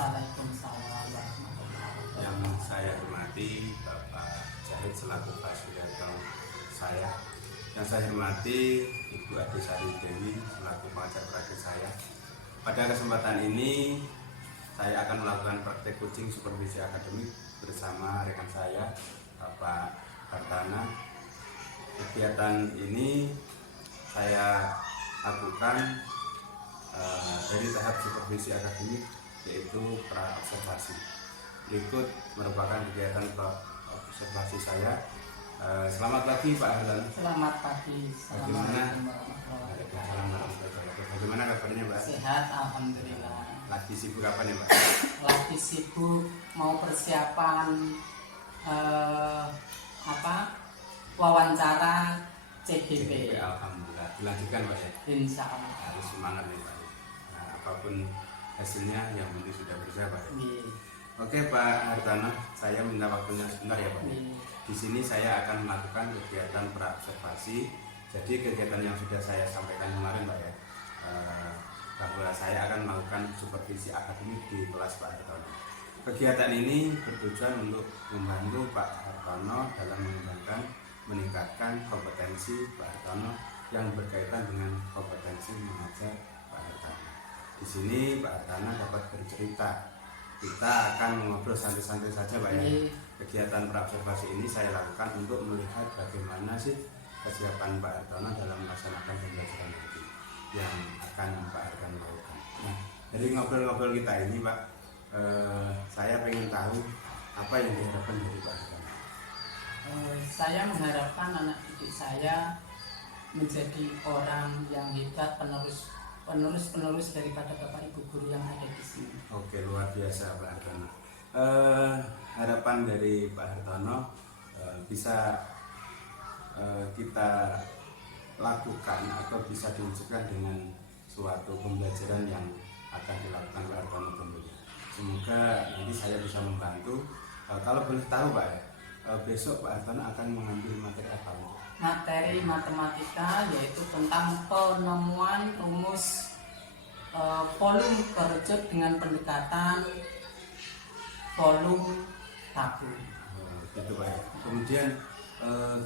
Waalaikumsalam warahmatullahi wabarakatuh. Yang saya hormati Bapak Zahid selaku fasilitator saya. Yang saya hormati Ibu Adisari Dewi selaku pengajar praktik saya. Pada kesempatan ini saya akan melakukan praktek coaching supervisi akademik bersama rekan saya Bapak Hartana. Kegiatan ini saya lakukan dari tahap supervisi akademik, yaitu pra-observasi. Berikut merupakan kegiatan pra-observasi saya. Selamat pagi Pak Hartana. Selamat pagi. Assalamualaikum warahmatullahi wabarakatuh. Bagaimana kabarnya Pak? Sehat, alhamdulillah. Lagi sibuk apa nih Pak? Lagi sibuk mau persiapan wawancara CGP. Alhamdulillah. Dilanjutkan Pak ya. Insya Allah. Harus semangat nih Pak. Nah, apapun hasilnya yang penting sudah berusaha Pak. Oke Pak Hartana, saya minta waktunya sebentar ya Pak. Di sini saya akan melakukan kegiatan pra-observasi. Jadi kegiatan yang sudah saya sampaikan kemarin Pak ya, bahwa saya akan melakukan supervisi akademik di kelas Pak Hartono. Kegiatan ini bertujuan untuk membantu Pak Hartono dalam meningkatkan kompetensi Pak Hartono yang berkaitan dengan kompetensi mengajar Pak Hartono. Di sini Pak Hartono dapat bercerita. Kita akan mengobrol santai-santai saja Pak ya. Kegiatan pra-observasi ini saya lakukan untuk melihat bagaimana sih kesiapan Pak Hartono dalam melaksanakan pembelajaran nanti yang akan Pak Hartono lakukan. Nah, dari ngobrol-ngobrol kita ini Pak, saya pengen tahu apa yang diharapkan dari Pak Hartono. Saya mengharapkan anak didik saya menjadi orang yang hebat, penerus daripada Bapak Ibu guru yang ada di sini. Oke, luar biasa Pak Hartono. Harapan dari Pak Hartono bisa kita lakukan atau bisa diwujudkan dengan suatu pembelajaran yang akan dilakukan Pak Hartono tentunya. Semoga nanti saya bisa membantu. Kalau boleh tahu Pak ya, besok Pak Hartono akan mengambil materi apa? Materi matematika, yaitu tentang penemuan rumus volume kerujut dengan pendekatan volume tabung. Gitu Pak ya. Kemudian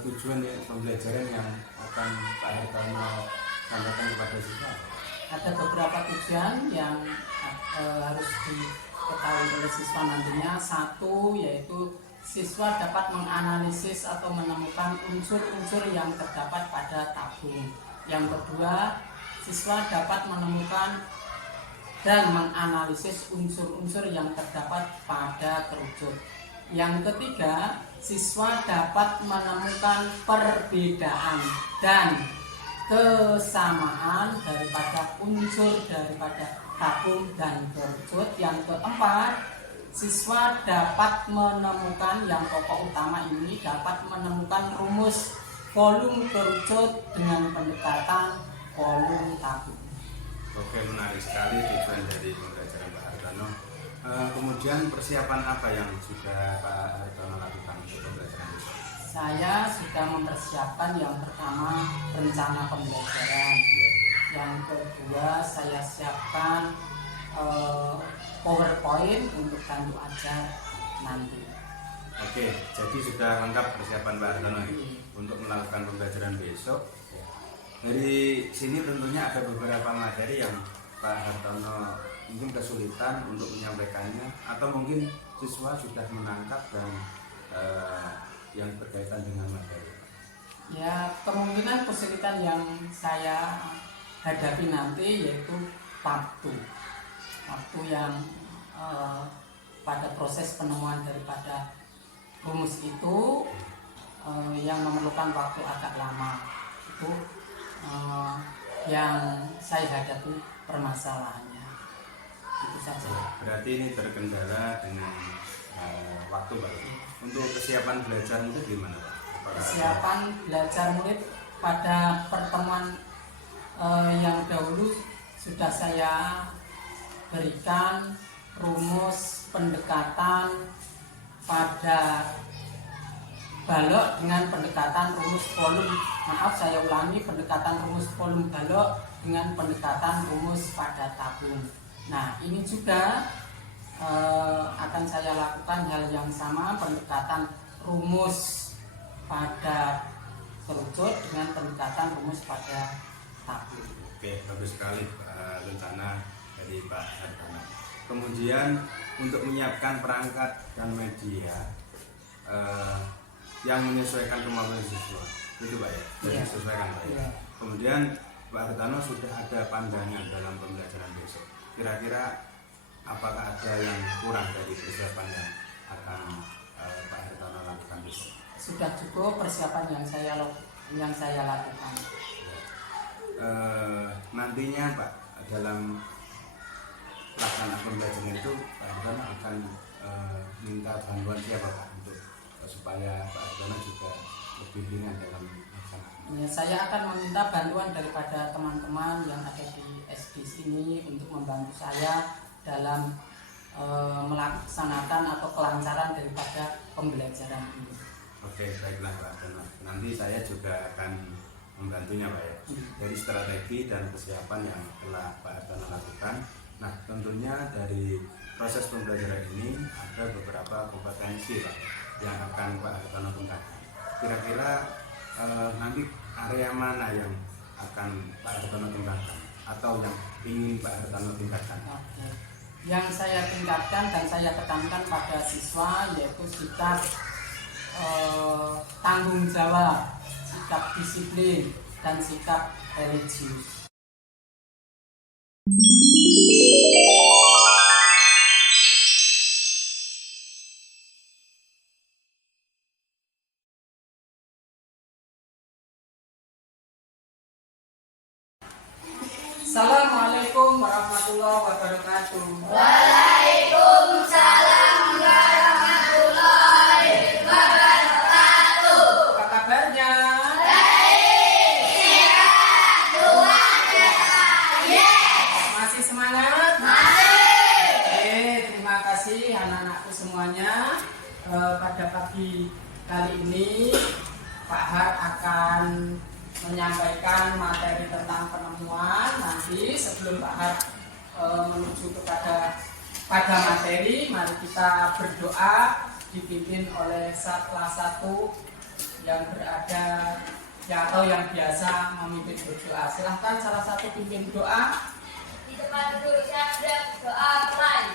tujuan pembelajaran yang akan Pak Hartono sampaikan kepada siswa? Ada beberapa tujuan yang harus diketahui oleh siswa nantinya. Satu, yaitu siswa dapat menganalisis atau menemukan unsur-unsur yang terdapat pada tabung. Yang kedua, siswa dapat menemukan dan menganalisis unsur-unsur yang terdapat pada kerucut. Yang ketiga, siswa dapat menemukan perbedaan dan kesamaan daripada unsur daripada tabung dan kerucut. Yang keempat, siswa dapat menemukan, yang pokok utama ini, dapat menemukan rumus volume kerucut dengan pendekatan volume tabung. Oke, menarik sekali tujuan dari pembelajaran Pak Hartono. Kemudian persiapan apa yang sudah Pak Hartono lakukan untuk pembelajaran ini? Saya sudah mempersiapkan yang pertama rencana pembelajaran. Yang kedua, saya siapkan PowerPoint untuk tandu ajar nanti. Oke, jadi sudah lengkap persiapan Pak Hartono untuk melakukan pembelajaran besok. Dari sini tentunya ada beberapa materi yang Pak Hartono mungkin kesulitan untuk menyampaikannya, atau mungkin siswa sudah menangkap dan yang berkaitan dengan materi. Ya, kemungkinan kesulitan yang saya hadapi nanti yaitu waktu yang pada proses penemuan daripada rumus itu yang memerlukan waktu agak lama. Itu yang saya hadapi permasalahannya. Itu saja. Berarti ini terkendala dengan waktu Pak. Untuk kesiapan belajar itu gimana Pak? Kesiapan belajar murid pada pertemuan yang dahulu sudah saya berikan rumus pendekatan pada balok dengan pendekatan rumus volume. Maaf, saya ulangi, pendekatan rumus volume balok dengan pendekatan rumus pada tabung. Nah, ini juga akan saya lakukan hal yang sama, pendekatan rumus pada kerucut dengan pendekatan rumus pada tabu. Oke, bagus sekali rencana dari Pak Hartono. Kemudian untuk menyiapkan perangkat dan media yang menyesuaikan kemampuan siswa, itu Pak ya, disesuaikan Pak ya. Kemudian Pak Hartono sudah ada pandangan dalam pembelajaran besok. Kira-kira apakah ada yang kurang dari persiapan yang akan Pak Hartono lakukan besok? Sudah cukup persiapan yang saya lakukan. Nantinya Pak, dalam pelaksanaan pembelajaran itu Pak Hartono akan minta bantuan siapa Pak untuk supaya Pak Hartono juga lebih ringan dalam melaksanakan? Ya, saya akan meminta bantuan daripada teman-teman yang ada di SD sini untuk membantu saya dalam melaksanakan atau kelancaran daripada pembelajaran ini. Oke, baiklah Pak Hartono. Nanti saya juga akan membantunya Pak ya, dari strategi dan persiapan yang telah Pak Hartono lakukan. Nah, tentunya dari proses pembelajaran ini ada beberapa kompetensi Pak yang akan Pak Hartono tingkatkan. Kira-kira nanti area mana yang akan Pak Hartono tingkatkan atau yang ingin Pak Hartono tingkatkan? Oke. Yang saya tingkatkan dan saya tekankan pada siswa yaitu sikap tanggung jawab, sikap disiplin, dan sikap religius. Assalamualaikum warahmatullahi wabarakatuh. Waalaikumsalam warahmatullahi wabarakatuh. Apa kabarnya? Baik, sehat, Tuhan berkaya. Masih semangat? Masih. Oke, terima kasih anak-anakku semuanya. Pada pagi kali ini Pak Har akan menyampaikan materi tentang penemuan. Nanti sebelum Pak Har menuju pada materi, mari kita berdoa dipimpin oleh salah satu yang berada atau yang biasa memimpin berdoa. Silahkan salah satu pimpin doa. Di depan dulu saya doa mulai.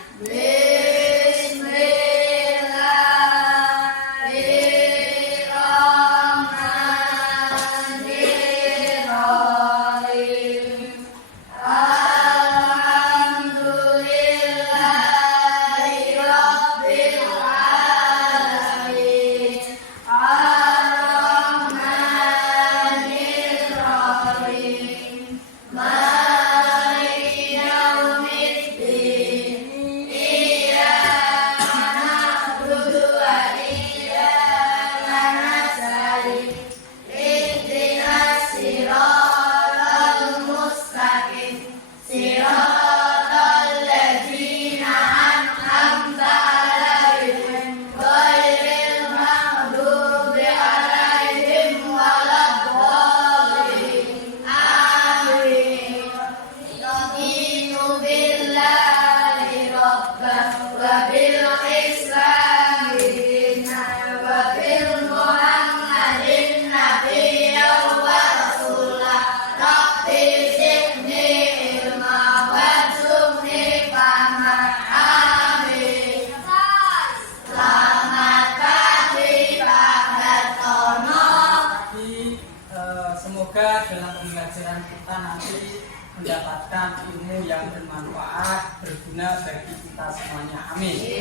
Semoga dalam pembelajaran kita nanti mendapatkan ilmu yang bermanfaat, berguna bagi kita semuanya. Amin.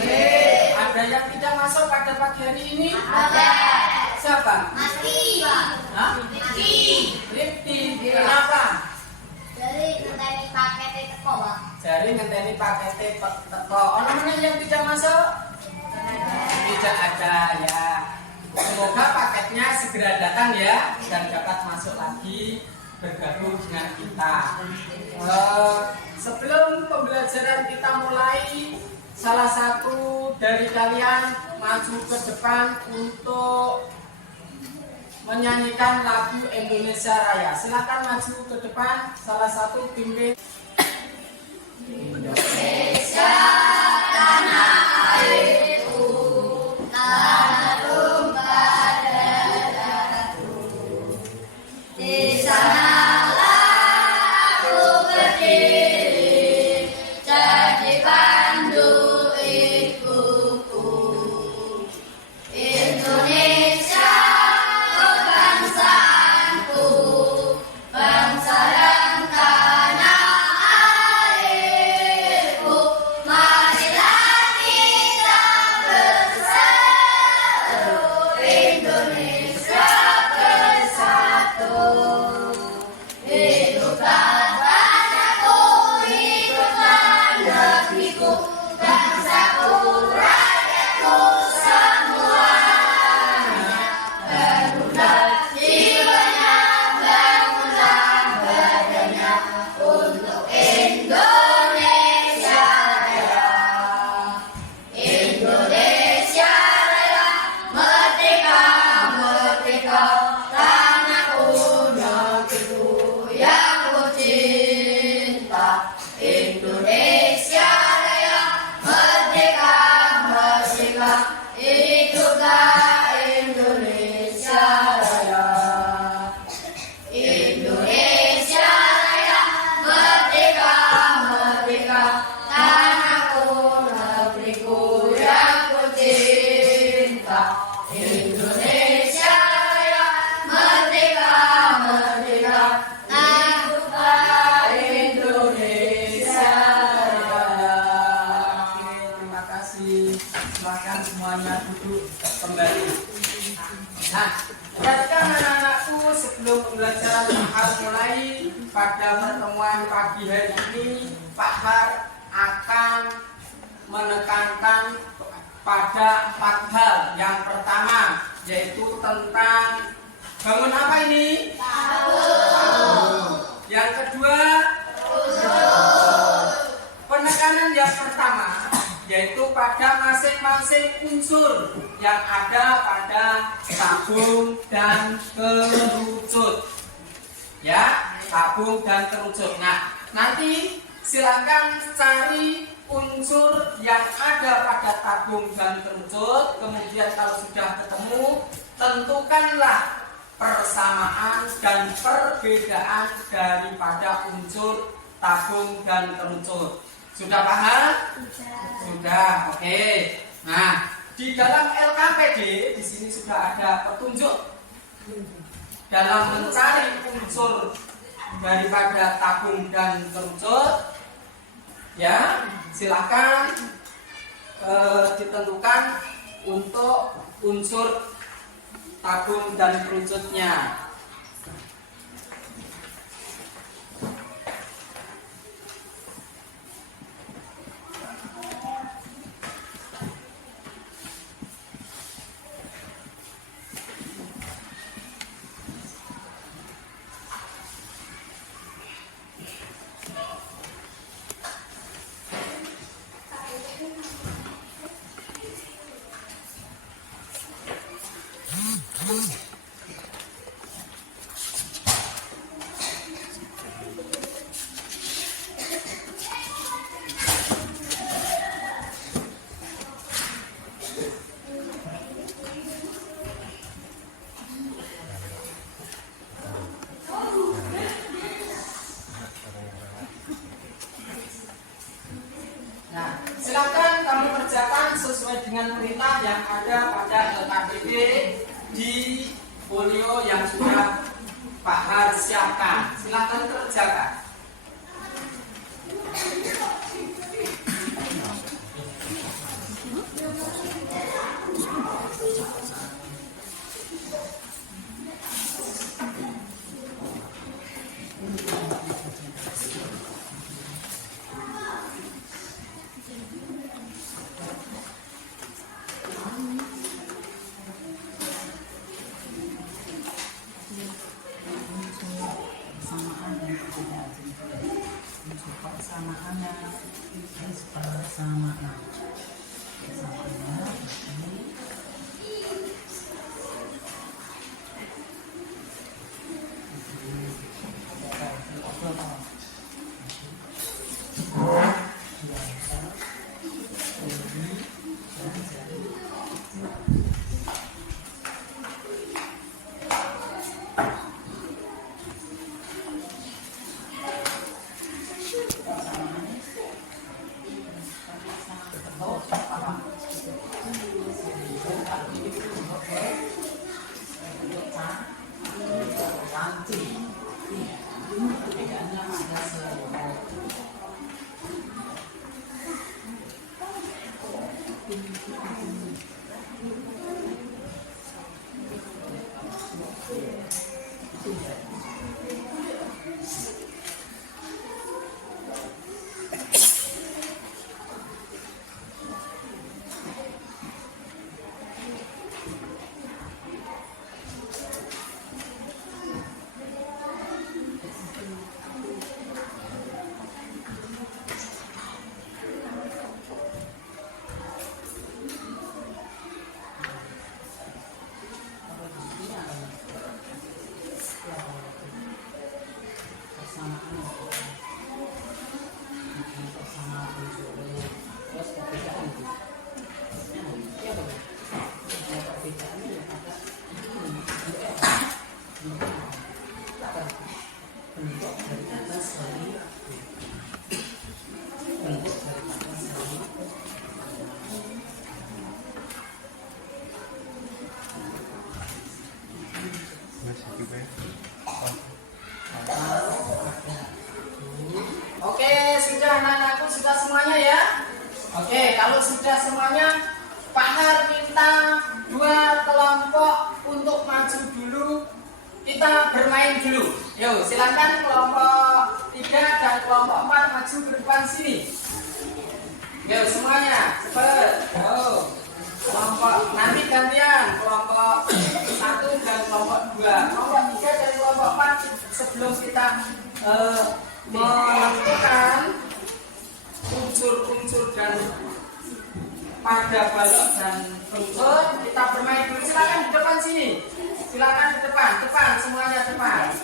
Ada yang tidak masuk pada pagi hari ini? Ada. Siapa? Mati. Hah? Mati. Rifti. Kenapa? Dari ngenteni paket teko, Pak. Jari ngenteni paket teko. Orang mana yang tidak masuk? Tidak ada ya. Semoga paketnya segera datang ya dan dapat masuk lagi bergabung dengan kita. Sebelum pembelajaran kita mulai, salah satu dari kalian maju ke depan untuk menyanyikan lagu Indonesia Raya. Silakan maju ke depan, salah satu pimpin. Indonesia tanah air. kasih. Silakan semuanya duduk kembali. Nah, perhatikan anak-anakku, sebelum pembelajaran harus mulai pada pertemuan pagi hari ini, Pak Har akan menekankan pada 4 hal. Yang pertama yaitu tentang bangun apa ini? Bangun. Yang kedua, penekanan yang pertama yaitu pada masing-masing unsur yang ada pada tabung dan kerucut. Ya, tabung dan kerucut. Nah, nanti silakan cari unsur yang ada pada tabung dan kerucut. Kemudian kalau sudah ketemu, tentukanlah persamaan dan perbedaan daripada unsur tabung dan kerucut. Sudah paham? Sudah. Oke. Nah, di dalam LKPD di sini sudah ada petunjuk dalam mencari unsur daripada tabung dan kerucut. Ya, silakan ditentukan untuk unsur tabung dan kerucutnya. Nah, silakan kamu kerjakan sesuai dengan perintah yang ada pada LKPD di folio yang sudah Pak Har siapkan. Silakan kerjakan. semuanya, Pak Har minta 2 kelompok untuk maju dulu. Kita bermain dulu. Yuk, silakan kelompok 3 dan kelompok 4 maju ke depan sini. Yuk semuanya, cepat. Yuk. Kelompok nanti gantian, kelompok 1 dan kelompok 2, kelompok 3 dan kelompok 4 sebelum kita menentukan unsur-unsur dan pada balok dan unsur, kita bermain dulu. Silakan di depan sini. Silakan di depan semuanya depan.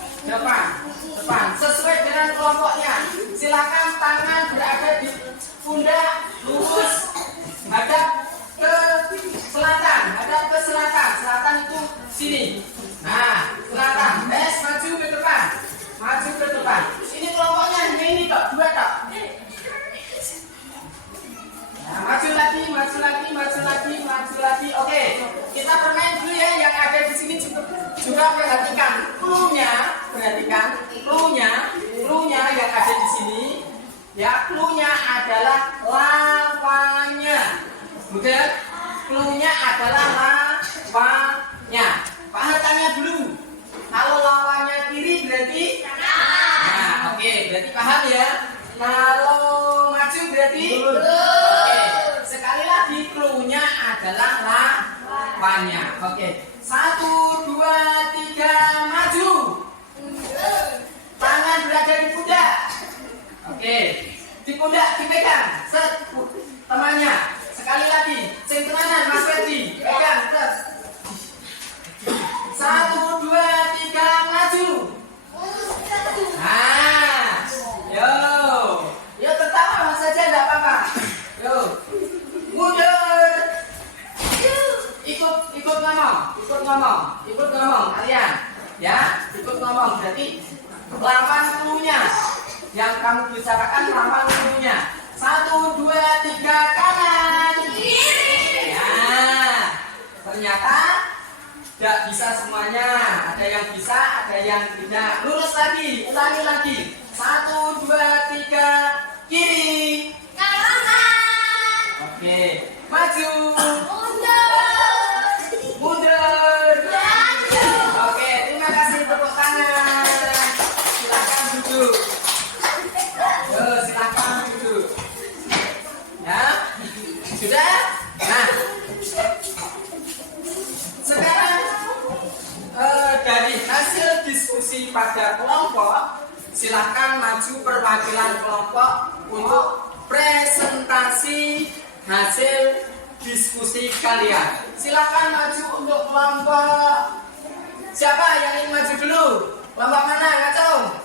Sesuai dengan kelompoknya. Silakan tangan berada di pundak, lurus, hadap ke selatan. Selatan itu sini. Nah, selatan. Maju ke depan. Ini kelompoknya hanya ini tok, 2 tok. Nah, maju lagi. Oke, kita bermain dulu ya. Yang ada di sini juga perhatikan clue-nya yang ada di sini. Ya, clue-nya adalah lawannya. Udah, clue-nya adalah lawannya. Pak Har tanya dulu. Kalau lawannya kiri berarti nah, oke, berarti paham ya. Kalau maju berarti oke. Sekali lagi clue-nya adalah lawannya. Oke. 1, 2, 3 maju. Tangan berada di pundak. Oke. Di pundak dipegang. Set temannya. Sekali lagi. Sing tenanan Mas Ferdi. Pegang. Set. 1, 2, 3 maju. Nah. Yo tertawa saja enggak apa-apa. Yo. Mundur. Ikut ngomong kalian. Ya, ikut ngomong. Berarti lawan clue-nya. Yang kamu bicarakan lawan clue-nya. 1, 2, 3 kanan. Ya. Ternyata tidak bisa semuanya. Ada yang bisa, ada yang tidak. Lurus lagi, ulangi lagi. 1, 2, 3 kiri. Oke, maju. Mundur. Oke, terima kasih tepuk tangan. Silakan duduk. Silakan duduk. Ya, sudah. Nah, sekarang dari hasil diskusi pada kelompok, silakan maju perwakilan kelompok untuk presentasi hasil diskusi kalian. Silakan maju untuk kelompok. Siapa yang ingin maju dulu? Kelompok mana? Ngacung.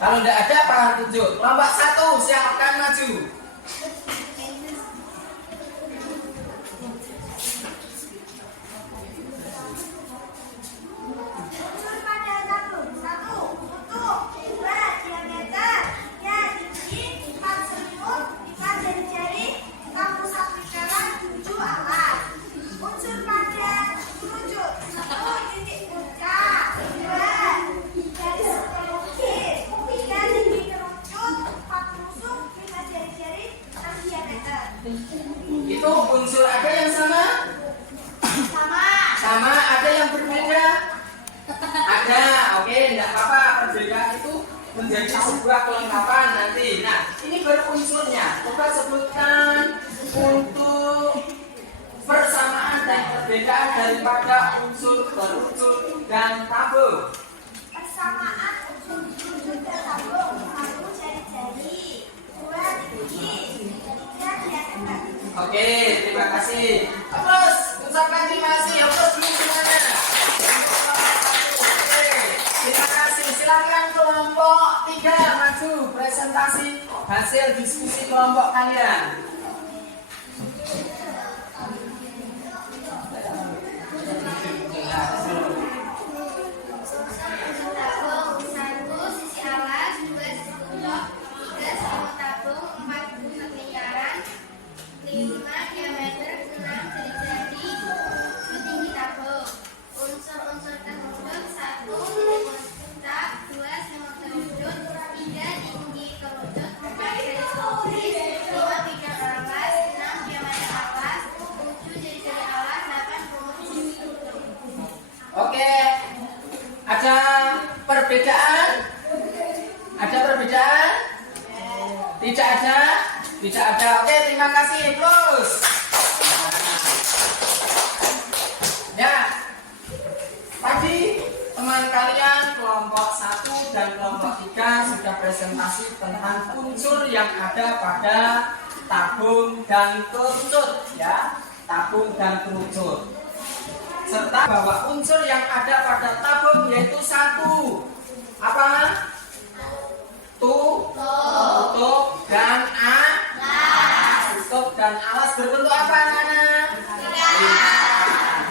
Kalau tidak ada, Pak Har tunjuk. Kelompok 1, silakan maju. Itu unsur ada yang sama? Sama, ada yang berbeda? Ada, oke, tidak apa-apa. Perbedaan itu menjadi sebuah kelengkapan nanti. Nah, ini baru unsurnya. Coba sebutkan untuk persamaan dan perbedaan daripada unsur berunsur dan tabung. Persamaan unsur dan tabung. 1 jari-jari, 2 gigi, 3 kelihatan. Oke, terima kasih. Terus ucapkan terima kasih. Terus dulu semuanya. Oke, terima kasih. Silakan kelompok 3 maju presentasi hasil diskusi kelompok kalian. Tabung 1 sisi alas, 2 sisi pojok, 3 semua tabung, 4 pusat lingkaran, 5 diameter, 6 jari-jari, tinggi tabung. Unsur-unsur terwujud 1 titik puncak, 2 semut terwujud, 3 tinggi terwujud, 4 garis lurus, 5 pijak alas, 6 diameter Ada perbedaan? Ada perbedaan? Tidak ada? Tidak ada. Oke, terima kasih. Plus. Ya. Tadi teman kalian kelompok 1 dan kelompok 3 sudah presentasi tentang unsur yang ada pada tabung dan kerucut, ya. Tabung dan kerucut. Serta bahwa unsur yang ada pada tabung yaitu 1. Apa? Tutup dan alas. Tutup dan alas berbentuk apa, anak-anak?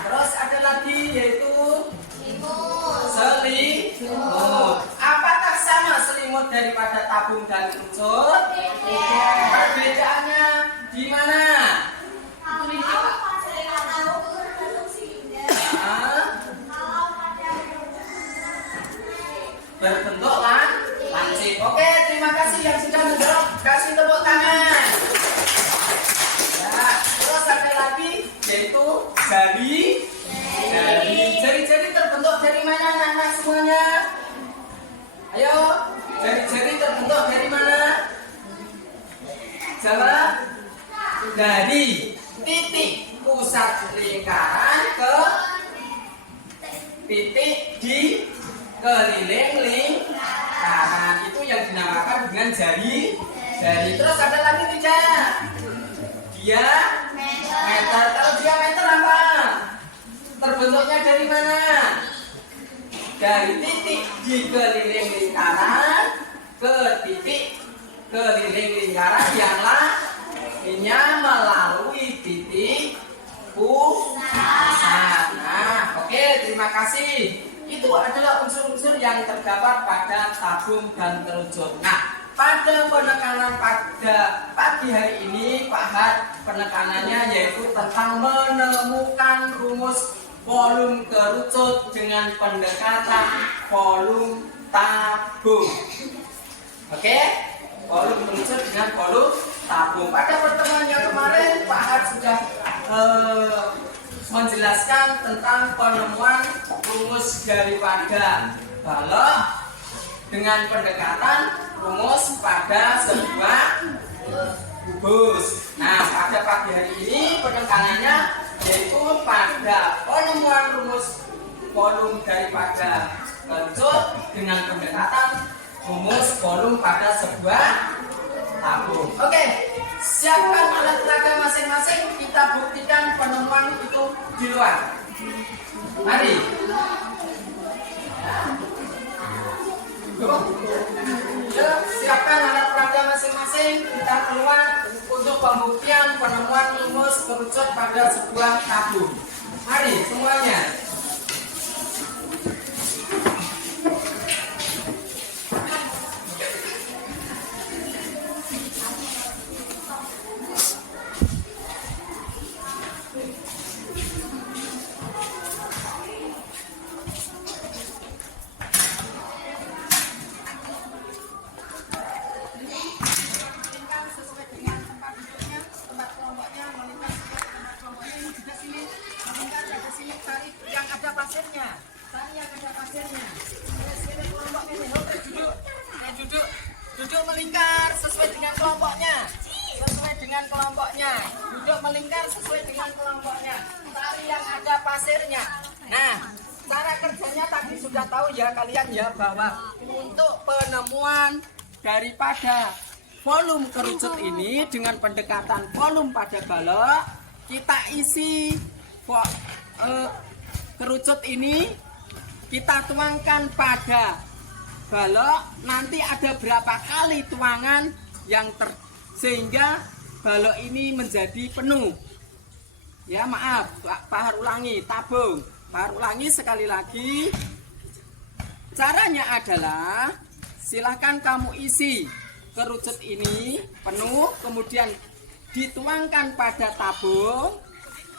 Terus ada lagi yaitu selimut. Apakah sama selimut daripada tabung dan kerucut? Perbedaannya di mana? Berbentuk lancip. Oke, terima kasih yang sudah menjawab. Kasih tepuk tangan. Ya, terus ada lagi yaitu jari. Jari-jari terbentuk dari mana, anak-anak semuanya? Ayo, jari-jari terbentuk dari mana? Jawab. Dari titik pusat lingkaran ke titik di keliling lingkaran, itu yang dinamakan dengan jari. Terus ada lagi tidak? Diameter. Kalau diameter apa? Terbentuknya dari mana? Dari titik di keliling lingkaran ke titik keliling lingkaran yang lainnya melalui titik pusat. Nah, oke, terima kasih. Itu adalah unsur-unsur yang terdapat pada tabung dan kerucut. Nah, pada penekanan pada pagi hari ini, Pak Had, penekanannya yaitu tentang menemukan rumus volume kerucut dengan pendekatan volume tabung. Oke? Volume kerucut dengan volume tabung. Pada pertemuan yang kemarin, Pak Had sudah menjelaskan tentang penemuan rumus daripada balok dengan pendekatan rumus pada sebuah kubus. Nah, pada pagi hari ini penekanannya yaitu pada penemuan rumus volume daripada kerucut dengan pendekatan rumus volume pada sebuah tabung. Oke, siapkan alat peraga masing-masing, kita buktikan penemuan itu di luar. Mari. Siapkan alat peraga masing-masing, kita keluar untuk pembuktian penemuan rumus kerucut pada sebuah tabung. Mari semuanya. Duduk melingkar sesuai dengan kelompoknya. Duduk melingkar sesuai dengan kelompoknya. Cari yang ada pasirnya. Nah, cara kerjanya tadi sudah tahu ya kalian ya, bahwa untuk penemuan daripada volume kerucut ini dengan pendekatan volume pada balok, kita isi kerucut ini, kita tuangkan pada balok. Nanti ada berapa kali tuangan yang sehingga balok ini menjadi penuh. Ya, maaf, Pak Har ulangi, tabung. Pak Har ulangi sekali lagi. Caranya adalah silahkan kamu isi kerucut ini penuh, kemudian dituangkan pada tabung.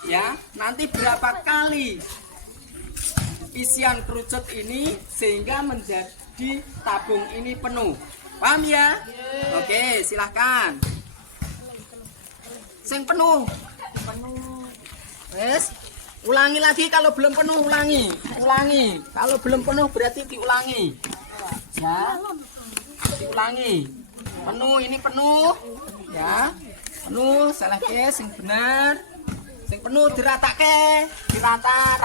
Ya, nanti berapa kali isian kerucut ini sehingga menjadi tabung ini penuh. Paham ya? Oke, silahkan. Sing penuh. Wes, Ulangi lagi kalau belum penuh, ulangi. Ulangi. Kalau belum penuh berarti diulangi. Ya. Diulangi. Penuh, ini penuh. Ya. Penuh, salah kes yang benar. Sing penuh diratake. Dirata,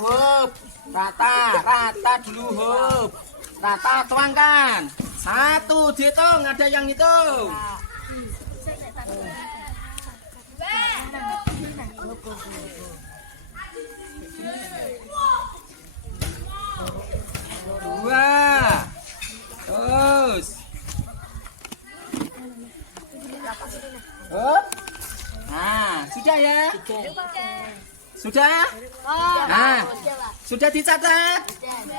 hop. Rata dulu hop. Rata tuangkan. 1 dihitung, ada yang hitung. 2. Terus. Hop. Nah, sudah ya? Sudah? Nah, sudah dicatat?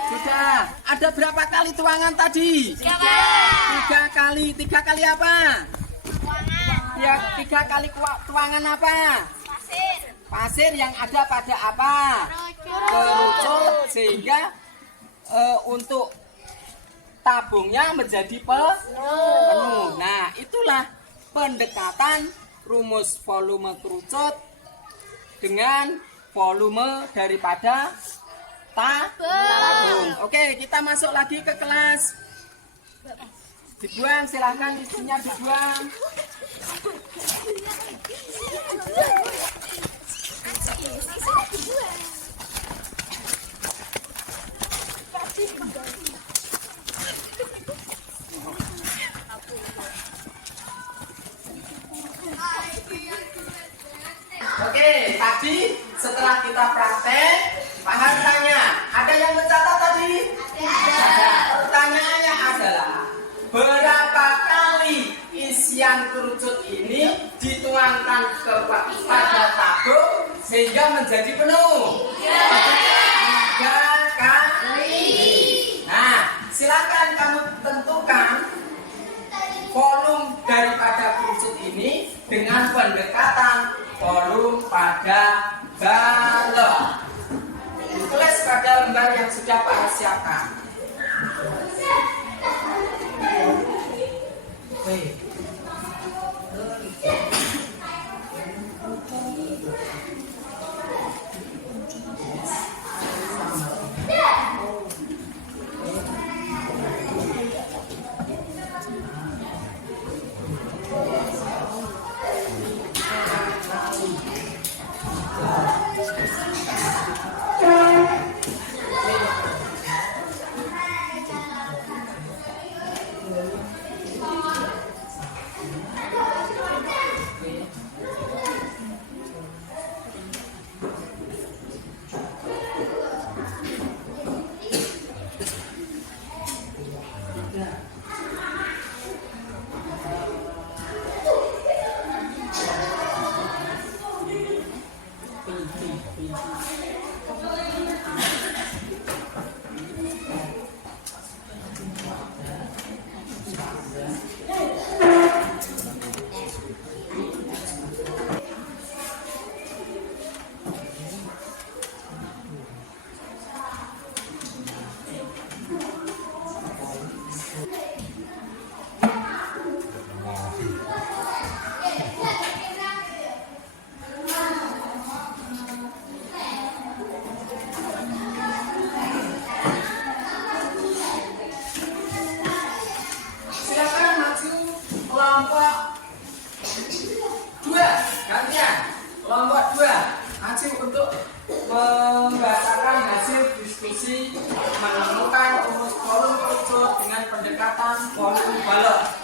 Sudah. Ada berapa kali tuangan tadi? 3 kali. 3 kali apa? Ya, 3 kali tuangan apa? Pasir yang ada pada apa? Kerucut, sehingga untuk tabungnya menjadi penuh. Nah, itulah pendekatan rumus volume kerucut dengan volume daripada tabung. Oke, kita masuk lagi ke kelas. Dibuang, silahkan isinya dibuang. Oke, tadi setelah kita praktek, Pak Har tanya, ada yang mencatat tadi? Ada. Pertanyaannya adalah, berapa kali isian kerucut ini dituangkan pada tabung sehingga menjadi penuh? 3 kali. Nah, silakan kamu tentukan volume daripada kerucut ini dengan pendekatan volume pada balok. Ditulis pada lembar yang sudah Pak Har siapkan. Membacakan hasil diskusi menemukan rumus volume kerucut dengan pendekatan volume balok.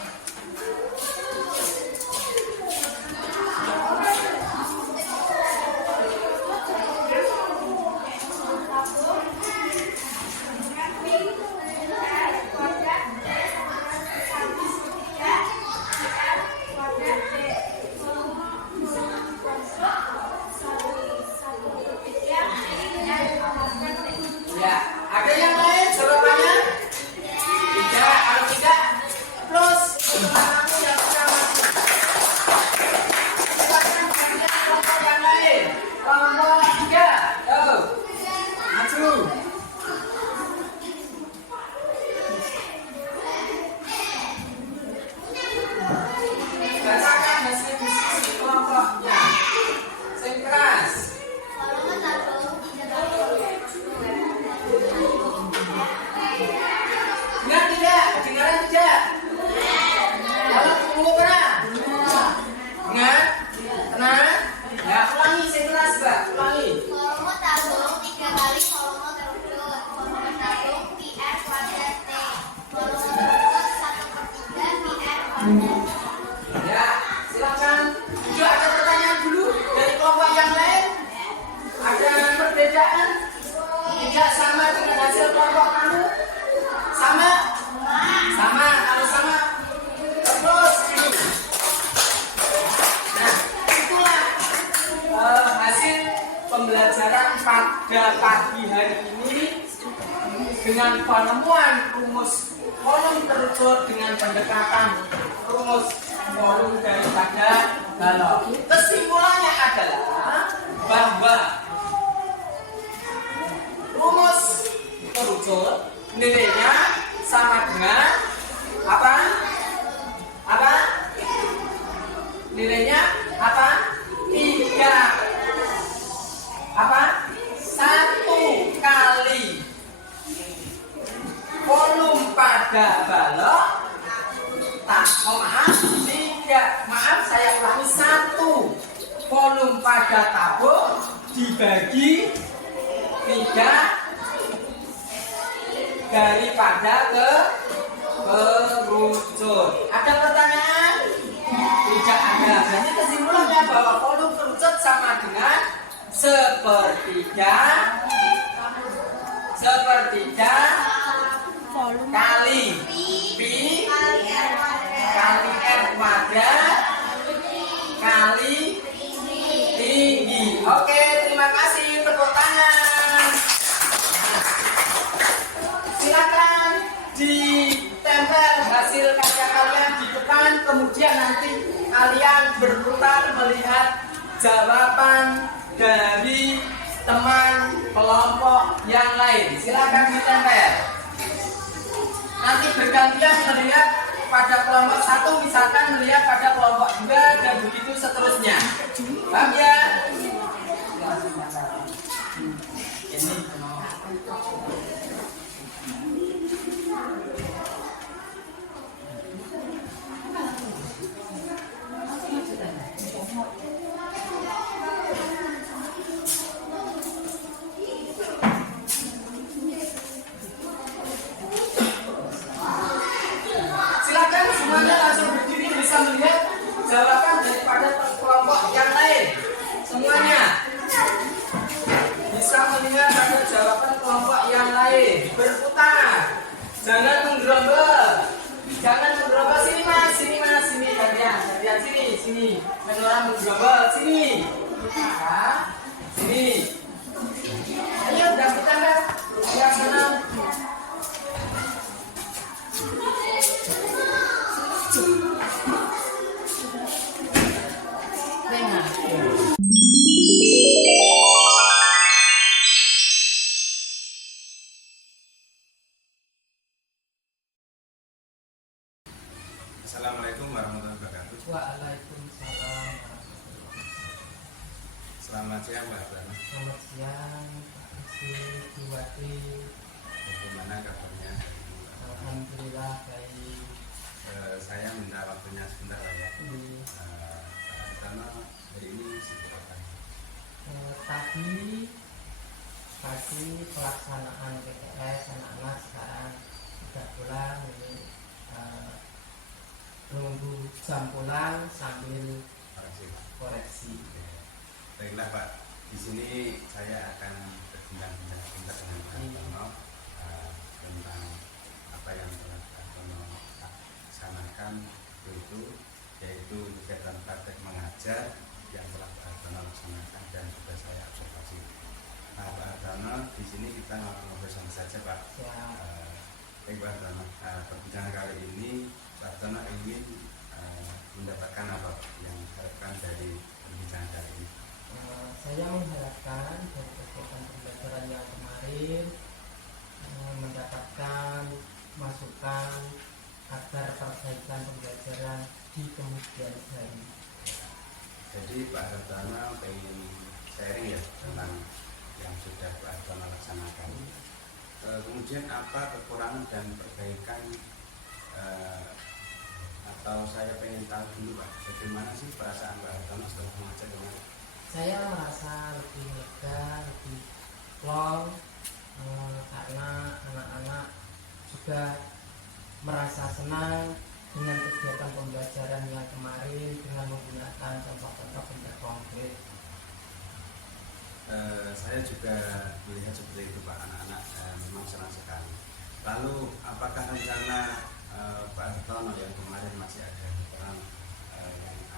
Ya, ada yang lain jawabannya? Tidak, kalau tidak, plus pembelajaran pada pagi hari ini dengan penemuan rumus kolom terukur dengan pendekatan rumus kolom daripada balok. Kesimpulannya adalah bahwa rumus terukur nilainya sama dengan apa? Apa? Nilainya apa? 3 apa? 1 kali volume pada balok maaf saya ulangi 1 volume pada tabung dibagi 3 daripada kerucut. Ada pertanyaan? Tidak ada. Jadi kesimpulannya bahwa volume kerucut sama dengan sepertiga kali pi kali r kuadrat kali tinggi. Oke, terima kasih, tepuk tangan. Silakan ditempel hasil karya kalian di depan, kemudian nanti kalian berputar melihat jawaban dari teman kelompok yang lain. Silakan ditempel. Nanti bergantian melihat pada kelompok 1, misalkan melihat pada kelompok 2 dan begitu seterusnya. Paham ya? Semuanya langsung berdiri bisa melihat jawaban daripada kelompok yang lain. Semuanya bisa melihat pada jawaban kelompok yang lain. Berputar, jangan menggerombol. Sini mas, sini kalian sini. Menora menggerombol sini. Sini. Ayo udah kita kan? Yang senang. Assalamualaikum warahmatullahi wabarakatuh. Waalaikumsalam. Selamat siang Mbak Abdana. Selamat siang, Pak Isi, Iwati. Bagaimana kabarnya? Alhamdulillah baik. Saya minta waktunya sebentar Pak ya. Karena hari ini sibuk apa? Tadi pelaksanaan PTS anak-anak sekarang sudah pulang, ini menunggu jam pulang sambil koreksi. Baiklah Pak, di sini saya akan berbincang-bincang sebentar dengan Pak Tono tentang apa yang telah Pak Tono laksanakan, yaitu kegiatan praktek mengajar yang telah Pak Tono laksanakan dan sudah saya observasi. Nah, Pak Tono, di sini kita ngobrol sama saja Pak. Baik Pak Tono, perbincangan kali ini Pak Tono ingin mendapatkan apa yang diharapkan dari perbincangan kali ini? Saya mengharapkan dari kegiatan pembelajaran yang kemarin mendapatkan masukan agar perbaikan pembelajaran di kemudian hari. Jadi Pak Hartono ingin sharing ya tentang yang sudah Pak Hartono laksanakan. Kemudian apa kekurangan dan perbaikan, atau saya pengen tahu dulu Pak, bagaimana sih perasaan Pak Hartono setelah mengajar kemarin? Saya merasa lebih lega, lebih plong, karena anak-anak juga merasa senang dengan kegiatan pembelajaran yang kemarin dengan menggunakan contoh-contoh bentuk konkret. Saya juga melihat seperti itu Pak, anak-anak memang senang sekali. Lalu apakah rencana Pak Hartono yang kemarin masih ada yang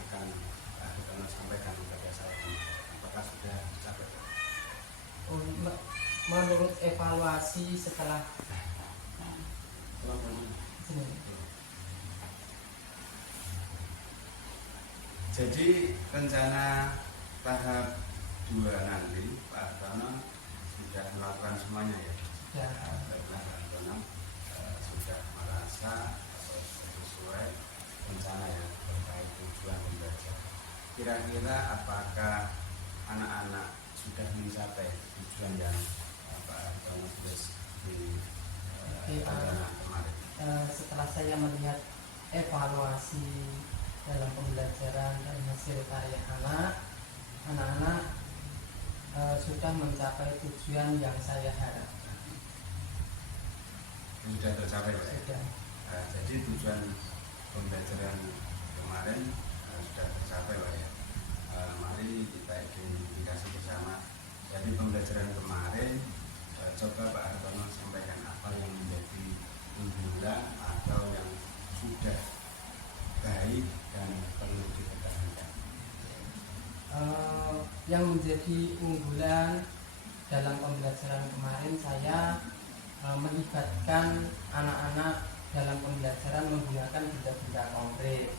akan Pak Hartono sampaikan kepada saya, apakah sudah dicapai? menurut evaluasi setelah Jadi rencana tahap 2 nanti Pak Hartono sudah melakukan semuanya ya. ya, Karena Pak Hartono sudah merasa atau sesuai rencana ya terkait tujuan membaca. Kira-kira apakah anak-anak sudah mencapai tujuan yang Pak Hartono tulis di rencana kemarin? setelah saya melihat evaluasi dalam pembelajaran dan hasil karya anak-anak sudah mencapai tujuan yang saya harapkan. Sudah tercapai Pak? Sudah. Jadi tujuan pembelajaran kemarin sudah tercapai Pak ya. Mari kita identifikasi bersama. Jadi pembelajaran kemarin coba Pak Hartono sampaikan apa yang menjadi unggulan atau yang sudah baik dan perlu dipertahankan. Yang menjadi unggulan dalam pembelajaran kemarin, saya melibatkan anak-anak dalam pembelajaran menggunakan benda-benda konkret,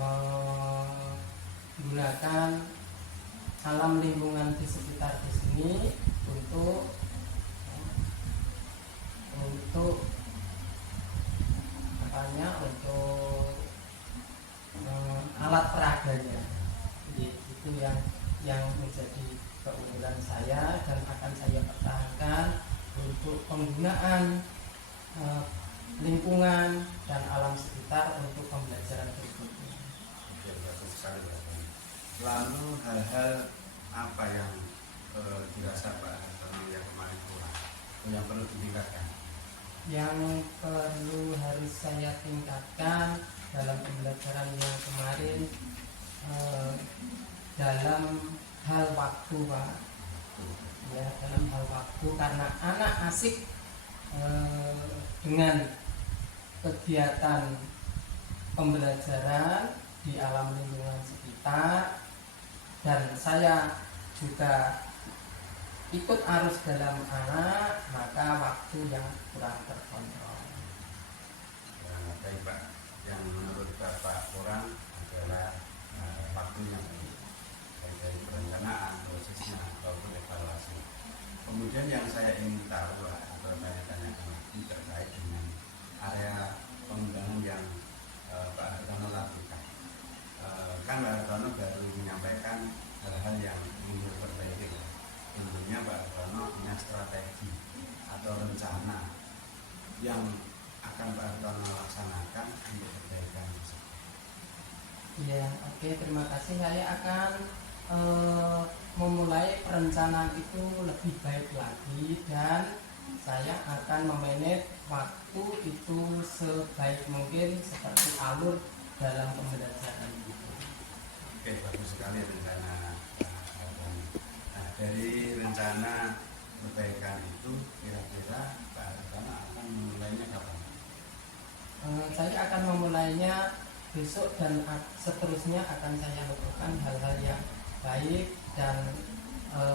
menggunakan alam lingkungan di sekitar di sini untuk alat peraganya. Itu yang menjadi keunggulan saya dan akan saya pertahankan untuk penggunaan lingkungan dan alam sekitar untuk pembelajaran berikutnya. Oke, bagus sekali Pak. Lalu hal-hal apa yang dirasa Pak Hartono yang kemarin kurang, yang perlu ditingkatkan? Yang perlu harus saya tingkatkan dalam pembelajaran yang kemarin dalam hal waktu Pak. Ya, dalam hal waktu, karena anak asik dengan kegiatan pembelajaran di alam lingkungan sekitar, dan saya juga ikut arus dalam anak, maka waktu yang kurang terkontrol. Baik Pak, yang menurut Bapak kurang adalah waktunya, baik dari perencanaan, prosesnya, ataupun evaluasi. Kemudian yang saya ingin tahu atau saya tanyakan lagi terkait dengan area pengembangan yang Pak Hartono lakukan. Kan Pak Hartono baru menyampaikan hal-hal yang ingin diperbaiki. Tentunya Pak Hartono punya strategi atau rencana yang akan Pak Hartono laksanakan untuk perbaikan tersebut. Ya, oke, terima kasih. Saya akan memulai perencanaan itu lebih baik lagi, dan saya akan memanage waktu itu sebaik mungkin seperti alur dalam pembelajaran itu. Oke, bagus sekali rencana. Dari rencana perbaikan itu kira-kira Pak Hartono akan memulainya kapan? Saya akan memulainya besok, dan seterusnya akan saya lakukan hal-hal yang baik, dan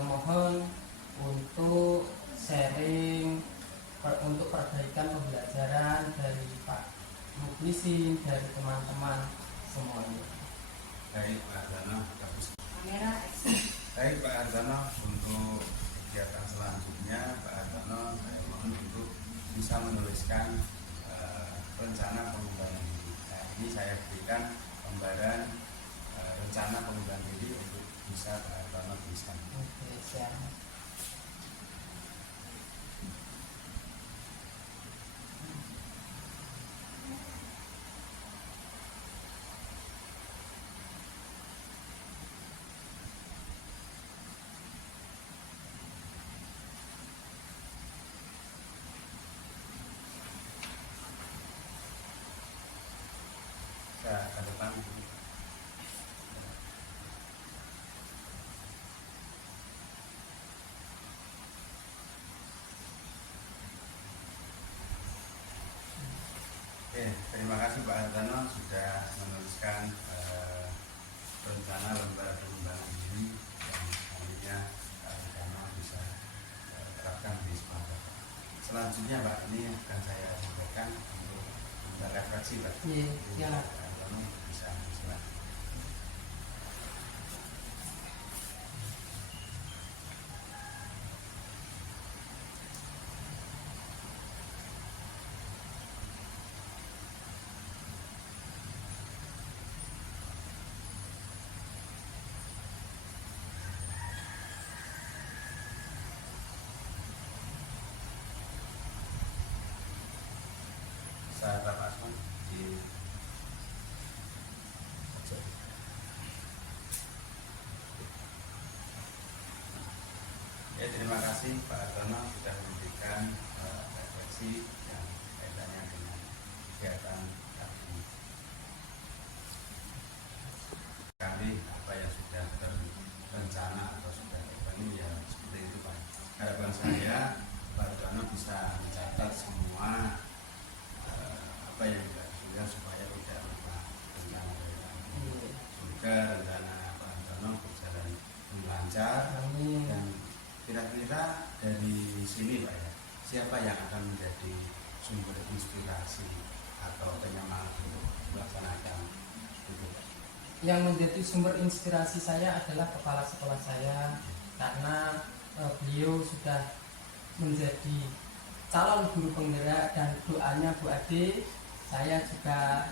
mohon untuk sharing untuk perbaikan pembelajaran dari Pak Muklisin, dari teman-teman semuanya. Baik Pak Hartono, bagus. Kamera Baik Pak Hartono, untuk kegiatan selanjutnya Pak Hartono saya mohon untuk bisa menuliskan rencana pengembangan diri. Nah, ini saya berikan gambaran rencana pengembangan diri untuk bisa Pak Hartono tuliskan. Oke, siap. Saya ke depan. Oke, terima kasih Pak Hartono sudah menuliskan rencana lembar pengembangan diri yang nantinya Pak Hartono bisa selanjutnya Pak, ini akan saya sampaikan untuk refleksi Pak. Iya. Bisa silakan. Saya Pak Asman di ya, terima kasih Pak Hartono sudah memberikan refleksi yang kaitannya dengan kegiatan tadi. Kali apa yang sudah terencana atau sudah terbangun ya seperti itu Pak. Harapan saya Pak Hartono bisa mencatat semua apa yang sudah supaya tidak lupa rencana dari kami. Semoga rencana Pak Hartono berjalan lancar. Dan kira-kira dari sini Pak ya, siapa yang akan menjadi sumber inspirasi atau penyemangat untuk melaksanakan itu Pak? Yang menjadi sumber inspirasi saya adalah kepala sekolah saya, karena beliau sudah menjadi calon guru penggerak, dan doanya Bu Ade, saya juga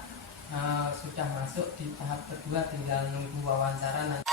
sudah masuk di tahap kedua, tinggal nunggu wawancara nanti.